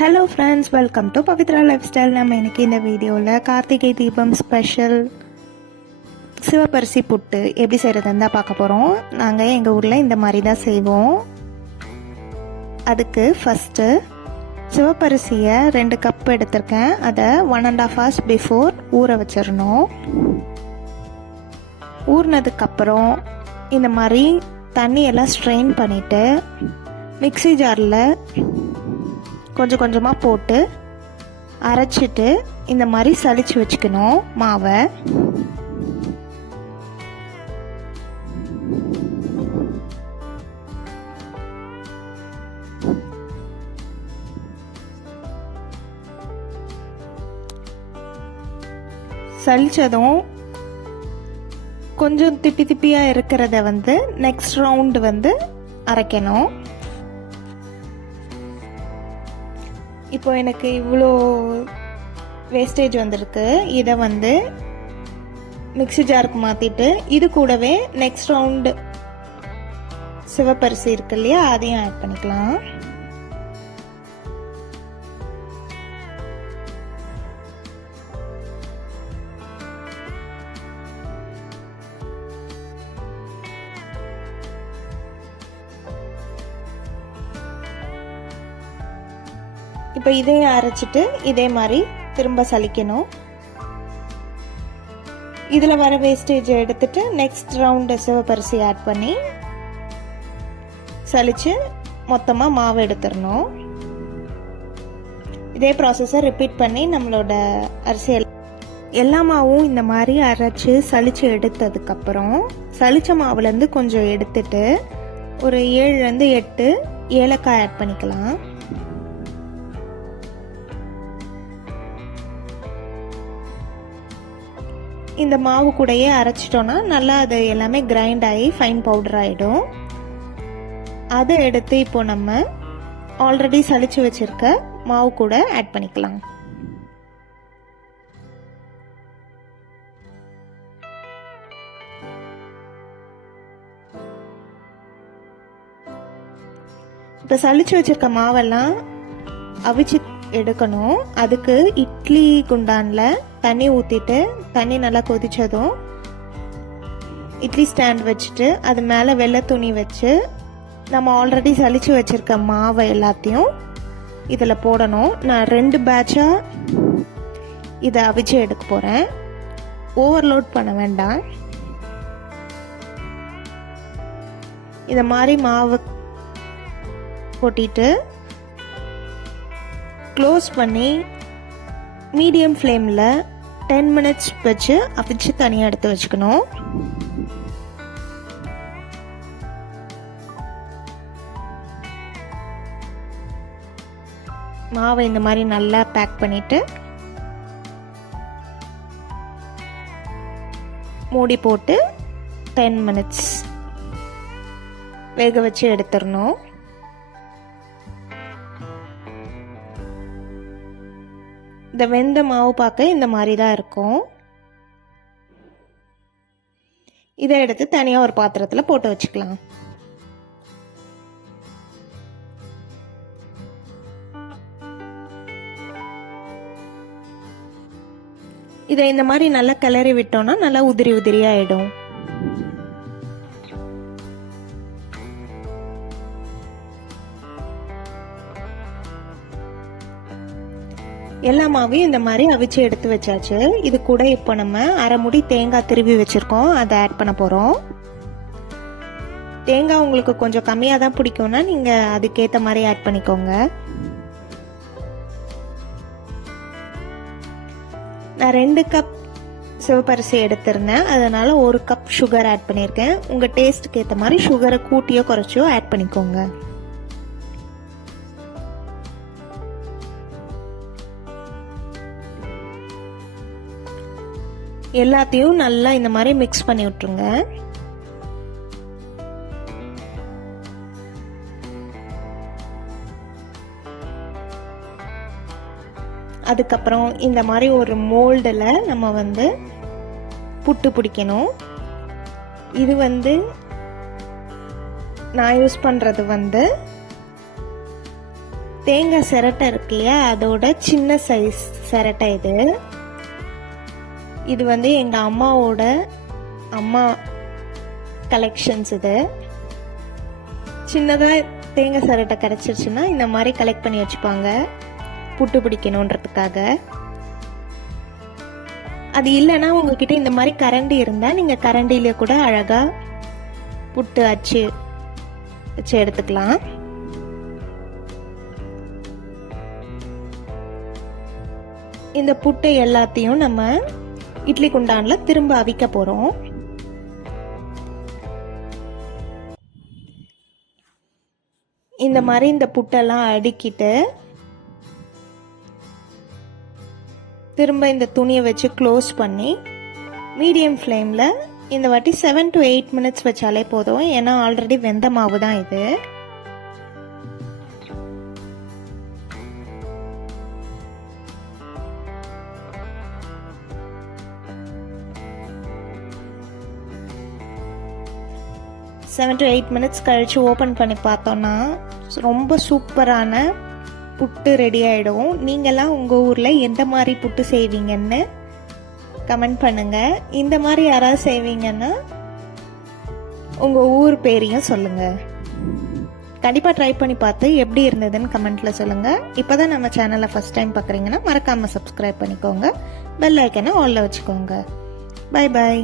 Hello friends, welcome to Pavithra life style. நம்ம இன்றைக்கி இந்த வீடியோவில் கார்த்திகை தீபம் ஸ்பெஷல் சிவப்பரிசி புட்டு எப்படி செய்கிறதுன்னு தான் பார்க்க போகிறோம். நாங்கள் எங்கள் ஊரில் இந்த மாதிரி தான் செய்வோம். அதுக்கு ஃபஸ்ட்டு சிவப்பரிசியை 2 கப் எடுத்திருக்கேன். அதை 1.5 hours பிஃபோர் ஊற வச்சிடணும். ஊறினதுக்கப்புறம் இந்த மாதிரி தண்ணியெல்லாம் ஸ்ட்ரெயின் பண்ணிவிட்டு மிக்ஸி ஜாரில் கொஞ்சம் கொஞ்சமாக போட்டு அரைச்சிட்டு இந்த மாதிரி சலிச்சு வச்சுக்கணும் மாவை. சலிச்சதும் கொஞ்சம் திப்பி திப்பியாக இருக்கிறத நெக்ஸ்ட் ரவுண்டு அரைக்கணும். இப்போ எனக்கு இவ்வளோ வேஸ்டேஜ் வந்திருக்கு. இதை மிக்ஸி ஜாருக்கு மாற்றிட்டு இது கூடவே நெக்ஸ்ட் ரவுண்டு சிவப்பரிசி இருக்கு இல்லையா, அதையும் ஆட் பண்ணிக்கலாம். இப்போ இதையும் அரைச்சிட்டு இதே மாதிரி திரும்ப சலிக்கணும். இதில் வர வேஸ்டேஜ் எடுத்துட்டு நெக்ஸ்ட் ரவுண்டு சிவப்பரிசி ஆட் பண்ணி சலிச்சு மொத்தமாக மாவு எடுத்துடணும். இதே ப்ராசஸை ரிப்பீட் பண்ணி நம்மளோட அரிசி எல்லா மாவும் இந்த மாதிரி அரைச்சி சலிச்சு எடுத்ததுக்கப்புறம் சலிச்ச மாவுலேருந்து கொஞ்சம் எடுத்துட்டு ஒரு 7-8 ஏலக்காய் ஆட் பண்ணிக்கலாம். இந்த மாவு கூடயே அரைச்சிட்டோன்னா நல்லா அது எல்லாமே கிரைண்ட் ஆகி ஃபைன் பவுடர் ஆகிடும். அதை எடுத்து இப்போ நம்ம ஆல்ரெடி சலிச்சு வச்சிருக்க மாவு கூட ஆட் பண்ணிக்கலாம். இப்போ சலிச்சு வச்சிருக்க மாவெல்லாம் அவிச்சு எடுக்கணும். அதுக்கு இட்லி குண்டானில் தண்ணி ஊற்றிட்டு தண்ணி நல்லா கொதிச்சதும் இட்லி ஸ்டாண்ட் வச்சுட்டு அது மேலே வெள்ளை துணி வச்சு நம்ம ஆல்ரெடி சலிச்சு வச்சுருக்க மாவை எல்லாத்தையும் இதில் போடணும். நான் 2 பேட்சாக இதை அவிச்சு எடுக்க போகிறேன். ஓவர்லோட் பண்ண வேண்டாம். இதை மாதிரி மாவு கொட்டிட்டு க்ளோஸ் பண்ணி மீடியம் ஃப்ளேமில் 10 minutes வச்சு அவிச்சு தனியாக எடுத்து வச்சுக்கணும். மாவை இந்த மாதிரி நல்லா பேக் பண்ணிட்டு மூடி போட்டு 10 minutes வேக வச்சு எடுத்துடணும். இந்த வெந்த மாவு பார்க்க இந்த மாதிரி தான் இருக்கும். இதை எடுத்து தனியாக ஒரு பாத்திரத்தில் போட்டு வச்சுக்கலாம். இதை இந்த மாதிரி நல்லா கிளறி விட்டோம்னா நல்லா உதிரி உதிரியாயிடும். எல்லா மாவையும் இந்த மாதிரி அவிச்சு எடுத்து வச்சாச்சு. இது கூட இப்போ நம்ம அரை முடி தேங்காய் திருவி வச்சிருக்கோம், அதை ஆட் பண்ண போகிறோம். தேங்காய் உங்களுக்கு கொஞ்சம் கம்மியாக தான் பிடிக்கும்னா நீங்கள் அதுக்கேற்ற மாதிரி ஆட் பண்ணிக்கோங்க. நான் 2 கப் சிவப்பரிசி எடுத்திருந்தேன், அதனால 1 கப் சுகர் ஆட் பண்ணியிருக்கேன். உங்கள் டேஸ்ட்டுக்கு ஏற்ற மாதிரி சுகரை கூட்டியோ குறைச்சியோ ஆட் பண்ணிக்கோங்க. எல்லாத்தையும் நல்லா இந்த மாதிரி மிக்ஸ் பண்ணி விட்டுருங்க. அதுக்கப்புறம் இந்த மாதிரி ஒரு மோல்டில் நம்ம புட்டு பிடிக்கணும். இது நான் யூஸ் பண்ணுறது தேங்காய் சிரட்டை இருக்கு இல்லையா, அதோட சின்ன சைஸ் சிரட்டை இது. இது வந்து எங்கள் அம்மா கலெக்ஷன்ஸ். இது சின்னதாக தேங்காய் சிரட்டை கிடச்சிருச்சுன்னா இந்த மாதிரி கலெக்ட் பண்ணி வச்சுப்பாங்க புட்டு பிடிக்கணுன்றதுக்காக. அது இல்லைன்னா உங்ககிட்ட இந்த மாதிரி கரண்டி இருந்தால் நீங்கள் கரண்டியில கூட அழகாக புட்டு வச்சு எடுத்துக்கலாம். இந்த புட்டை எல்லாத்தையும் நம்ம இட்லி குண்டான்ல திரும்ப அவிக்க போறோம். இந்த மாதிரி இந்த புட்டெல்லாம் அடுக்கிட்டு திரும்ப இந்த துணியை வச்சு க்ளோஸ் பண்ணி மீடியம் ஃப்ளேமில் இந்த வாட்டி 7 to 8 minutes வச்சாலே போதும். ஏன்னா ஆல்ரெடி வெந்த மாவு தான் இது. செவன் to 8 minutes கழிச்சு ஓப்பன் பண்ணி பார்த்தோன்னா ரொம்ப சூப்பரான புட்டு ரெடி ஆகிடும். நீங்களாம் உங்கள் ஊரில் எந்த மாதிரி புட்டு செய்வீங்கன்னு கமெண்ட் பண்ணுங்கள். இந்த மாதிரி யாராவது செய்வீங்கன்னா உங்கள் ஊர் பேரையும் சொல்லுங்கள். கண்டிப்பாக ட்ரை பண்ணி பார்த்து எப்படி இருந்ததுன்னு கமெண்ட்டில் சொல்லுங்கள். இப்போ தான் நம்ம சேனலை ஃபஸ்ட் டைம் பார்க்குறீங்கன்னா மறக்காமல் சப்ஸ்கிரைப் பண்ணிக்கோங்க. பெல் ஐக்கனை ஆல்ல வச்சுக்கோங்க. Bye bye.